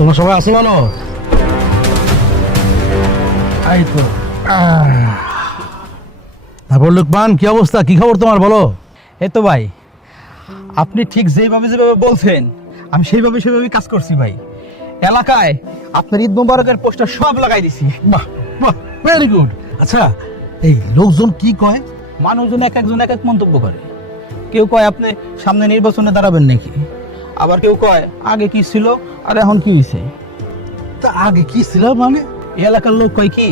তোমরা সবাই আসো বলো। এই তো তারপর লোকমান, কি অবস্থা, কি খবর তোমার বলো? এই তো ভাই, আপনি ঠিক যেভাবে বলছেন আমি সেভাবে কাজ করছি ভাই। এলাকায় আপনার ঈদ মোবারকের পোস্টার সব লাগাই দিছি। বাহ বাহ, ভেরি গুড। আচ্ছা, এই লোকজন কি কয়? মানুষজন এক একজন এক এক মন্তব্য করে। কেউ কয় আপনি সামনে নির্বাচনে দাঁড়াবেন নাকি, আবার কেউ কয় আগে কি ছিল আর এখন কি হয়েছে। তা আগে কি ছিল মানে? এই এলাকার লোক কয় কি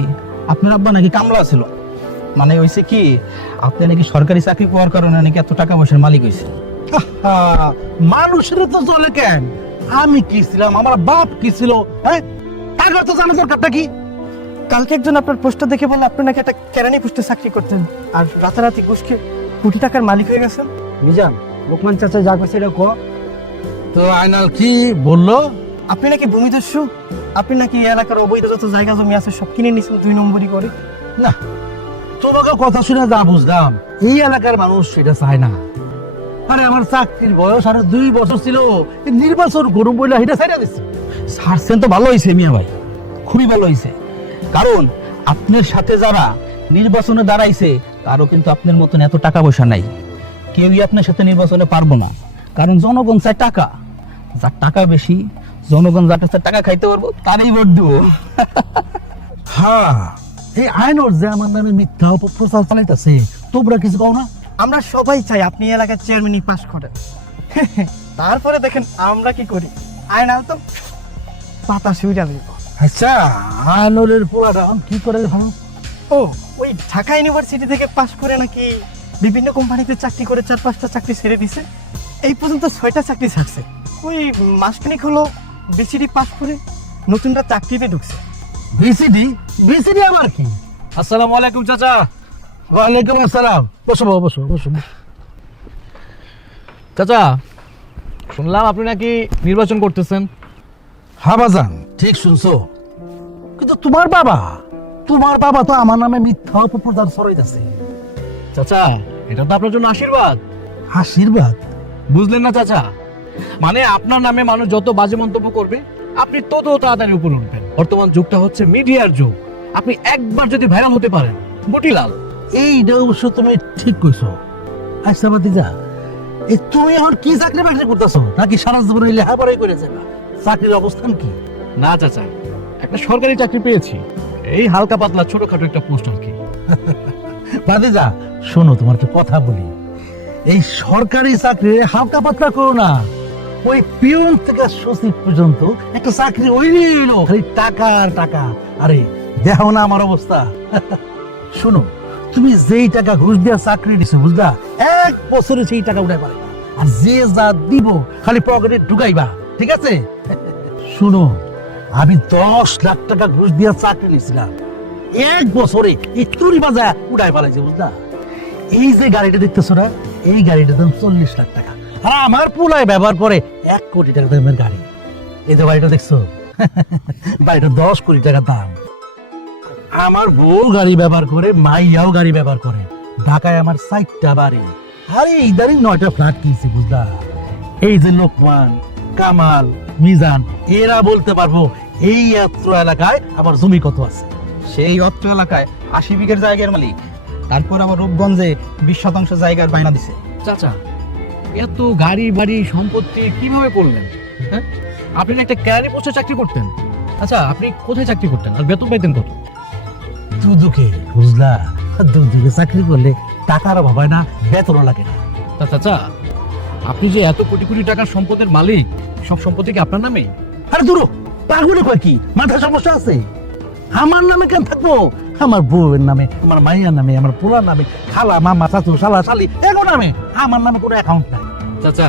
আপনার আব্বা নাকি কামলা ছিল, মানে হয়েছে কি আপনি নাকি সরকারি চাকরি পাওয়ার কারণে নাকি এত টাকা পয়সার মালিক হয়েছে। মানুষের তো চলে কেন? আমি কি ছিলাম, আমার বাপ কি ছিল, হ্যাঁ? টাকার তো জানা দরকারটা কি? কালকে একজন আপনার পোস্টার দেখে বললো আপনি নাকি একটা কেরানি পোস্টে চাকরি করতেন, আর রাতারাতি ঘুষকে কোটি টাকার মালিক হয়ে গেছেন। মিজান, লোকমান চাচা যা করছে এটা কো। তো আইনাল কি বললো? আপনি নাকি ভূমিদস্যু, আপনি নাকি এই এলাকার অবৈধ যত জায়গা জমি আছে সব কিনে নিয়েছেন 2 নম্বরই করে। না, তোমাকে কথা শুনে যা বুঝলাম, এই এলাকার মানুষ সেটা চায় না। আরে আমার চাকরির বয়স আরো 2 বছর ছিল, এই নির্বাচন গরম বইলা এটা ছাইড়া দিচ্ছে। ছাড়ছেন তো ভালো হয়েছে মিয়া ভাই, খুবই ভালো হয়েছে। কারণ আপনার সাথে যারা নির্বাচনে দাঁড়াইছে তারও কিন্তু আপনার মতন এত টাকা পয়সা নাই। কেউই আপনার সাথে নির্বাচনে পারবো না, কারণ জনগণ চায় টাকা। যার টাকা বেশি, জনগণ যার কাছে টাকা খাইতে পারবো তারই ভোট দেবো। হ্যাঁ, এই আইনর যে আমার নামে মিথ্যা অপপ্রচার চালাইতেছে, তোমরা কিছু কও না? আমরা সবাই চাই আপনি এই এলাকার চেয়ারম্যানই পাস করেন। তারপরে দেখেন আমরা কি করি, আয়নাল তো পাতা শুইরা দিব। আচ্ছা, আইনরের পোলাটা কি করে? ও, ওই ঢাকা ইউনিভার্সিটি থেকে পাস করে নাকি বিভিন্ন কোম্পানিতে চাকরি করে 4-5টা চাকরি ছেড়ে দিছে। এই পর্যন্ত 6টা চাকরি ছাড়ছে। ওই মাসখানেক হলো বিসিডি পাস করে নতুনটা চাকরিতে ঢুকছে। বিসিডি? বিসিডি আবার কি? আসসালামু আলাইকুম চাচা। ওয়ালাইকুম আসসালাম। বসো বাবা, বসো বসো। চাচা, শুনলাম আপনি নাকি নির্বাচন করতেছেন। হ্যাঁ বাজান, ঠিক শুনছো। কিন্তু তোমার বাবা তো আমার নামে মিথ্যা অপপ্রচার ছড়াইতেছে। চাচা, এটা তো আপনার জন্য আশীর্বাদ। আশীর্বাদ? বুঝলেন না চাচা? মানে আপনার নামে মানুষ যত বাজে মন্তব্য করবে আপনি তত তাড়াতাড়ি উপরে উঠবেন। বর্তমান যুগটা হচ্ছে মিডিয়ার যুগ। আপনি একবার যদি ভাইরাল হতে পারেন, গুটিলাল। এইটা অবশ্য তুমি ঠিক কইছো। আচ্ছা ভাতিজা, এই তুমি এখন কি চাকরি বাকরি করতেছো, নাকি সারা জীবন লেখাপড়াই করে যাবা? চাকরির অবস্থান কি? না চাচা, একটা সরকারি চাকরি পেয়েছি, এই হালকা পাতলা ছোটখাটো একটা পোস্ট আর কি। ভাতিজা শোনো, তোমার একটা কথা বলি। এই সরকারি চাকরি হালকা পাতলা করো না। ওই পিয়ন থেকে সচিব পর্যন্ত একটা চাকরি হইলো, খালি টাকা আর টাকা। আরে দেখো না আমার অবস্থা। শোনো, তুমি যেই টাকা ঘুষ দিয়া চাকরি দিছো, বুঝলা, 1 বছরে সেই টাকা উঠাই পারে না। আর যে যা দিব খালি পকেটে ঢুকাইবা, ঠিক আছে? শুনো, আমি 10 লাখ টাকা ঘুষ দিয়া চাকরি নিয়েছিলাম, 1 বছরে এই চুরি বাজায় উঠাই পালাইছে, বুঝলা। এই যে গাড়িটা দেখতেছো না, এই গাড়িটার দাম 40 লাখ টাকা। আর আমার পুলায় ব্যবহার করে 1 কোটি টাকা দামের গাড়ি। এই যে বাড়িটা দেখছো, বাড়িটা 10 কোটি টাকা দাম। আমার বউ গাড়ি ব্যবহার করে, মাইয়াও গাড়ি ব্যবহার করে। ঢাকায় আমার 4টা বাড়ি, আরে ইদারিং 9টা ফ্ল্যাট কিনছি, বুঝলা। এই যে লোকমান, কামাল, মিজান, এরা বলতে পারবো এই অত্র এলাকায় আমার জমি কত আছে। সেই অত্র এলাকায় 80 বিঘের জায়গার মালিক, তারপর আবার রূপগঞ্জে 20% জায়গার বায়না দিছে। চাচা, এত গাড়ি বাড়ি সম্পত্তি কিভাবে করলেন? হ্যাঁ, আপনি না একটা ক্যারানি পোস্টে চাকরি করতেন। আচ্ছা, আপনি কোথায় চাকরি করতেন আর বেতন পাইতেন কত? দুদুকে, বুঝলা, দুদুকে চাকরি করলে টাকার অভাব হয় না, বেতনও লাগে না। তা চাচা, আপনি যে এত কোটি কোটি টাকার সম্পদের মালিক, সব সম্পত্তি কি আপনার নামে? আরে দূর, পাগল কয় কি, মাথার সমস্যা আছে? আমার নামে কেন থাকবো? আমার বউয়ের নামে, আমার মাইয়ার নামে, আমার পোলার নামে, খালা, মামা, চাচু, শালা, শালি, এগুলো নামে। আমার নামে কোনো অ্যাকাউন্ট নাই। চাচা,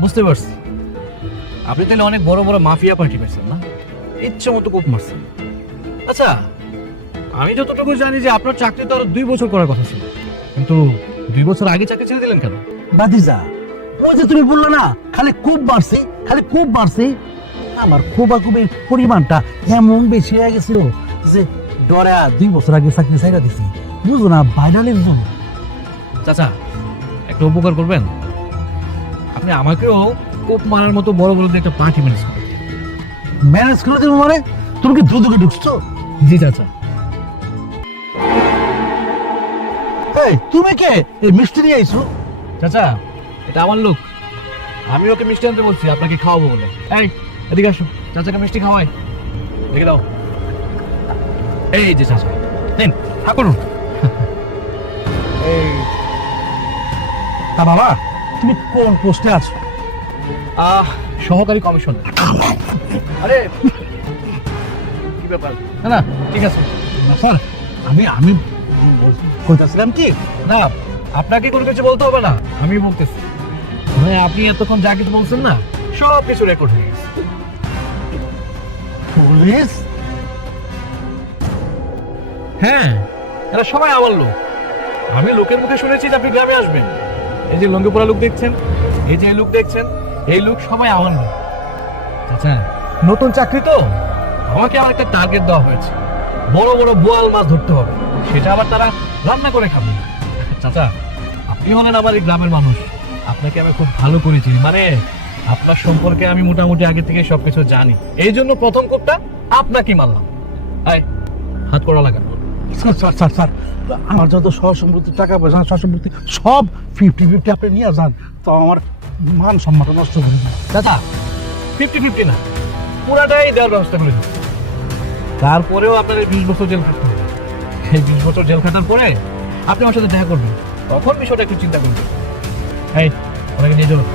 বুঝতে পারছি, আপনি তাহলে অনেক বড় বড় মাফিয়া পার্টি পেয়েছেন না? ইচ্ছে মতো কোপ মারছেন। আচ্ছা, আমি যতটুকু জানি যে আপনার চাকরি তো আরো 2 বছর করার কথা ছিল, কিন্তু 2 বছর আগে চাকরি ছেড়ে দিলেন কেন? বাদিজা, ওই যে তুমি বললো না, খালি খুব বাড়ছে, খালি খুব বাড়ছে। আমার খুবের পরিমাণটা এমন বেশি হয়ে গেছিল যে ডরে 2 বছর আগে চাকরি ছাইড়া দিছি। বুঝো না, ভাইরালের জন্য। চাচা, একটা উপকার করবেন? আপনি আমাকেও কোপ মারার মতো বড় বড় একটা পার্টি ম্যানেজ করেন। ম্যানেজ করে দেবো মানে? তুমি কি দুদুকে ঢুকছো? জি চাচা। এই তুমি কে? এই মিষ্টি নিয়ে আইছো? চাচা এটা আমার লোক, আমি ওকে মিষ্টি আনতে বলছি আপনাকে খাওয়াবো বলে। এই এদিকে আসো, চাচাকে মিষ্টি খাওয়াই, দেখে দাও। এই যে চাচা, নিন হা করুন। এই তা বাবা, তুমি কোন পোস্টে আছো? সহকারী কমিশন। আরে কি ব্যাপার? না না ঠিক আছে। না, স্যার আমি আমি কইতাছিলাম কি, না আপনাকে কোনো কিছু বলতে হবে না, আমি বলতেছি। মানে আপনি এতক্ষণ যা কিছু বলছেন না, সব কিছু রেকর্ড হয়ে গেছে। পুলিশ? হ্যাঁ, এরা সবাই আমার লোক। আমি লোকের মুখে শুনেছি যে আপনি গ্রামে আসবেন। এই যে লঙ্গি পরা লোক দেখছেন, এই যে লোক দেখছেন, এই লোক সবাই আমার লোক। আচ্ছা, নতুন চাকরি তো, আমাকে আমার একটা টার্গেট দেওয়া হয়েছে, বড় বড় বোয়াল মাছ ধরতে হবে, সেটা আবার তারা রান্না করে খাবে। চাচা আপনি হলেন আমার এই গ্রামের মানুষ, আপনাকে আমি খুব ভালো করে চিনি, মানে আপনার সম্পর্কে আমি মোটামুটি আগে থেকে সবকিছু জানি। এই জন্য প্রথম কোপটা আপনাকে মারলাম। আয় হাত করা লাগান। স্যার স্যার স্যার স্যার আমার যত সহ সম্পত্তি, টাকা পয়সা, সহ সম্পত্তি সব 50-50 আপনি নিয়ে যান, তো আমার মান সম্মানটা নষ্ট করে দিন। চাচা 50-50 না, পুরাটাই দেওয়ার ব্যবস্থা করে দিচ্ছি। তারপরেও আপনার 20 বছর জেল খাটতে হবে। এই 20 বছর জেল খাটার পরে আপনি আমার সাথে দেখা করবেন, তখন বিষয়টা একটু চিন্তা করবেন। এই ওনাকে নিয়ে চলুন।